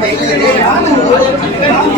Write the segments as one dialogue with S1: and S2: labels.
S1: Thank you.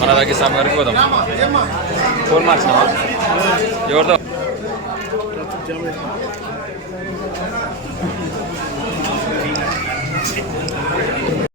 S2: మన దగ్గర సమ్ గారికి పోదాం ఫోన్ మార్చినావా ఎవరితో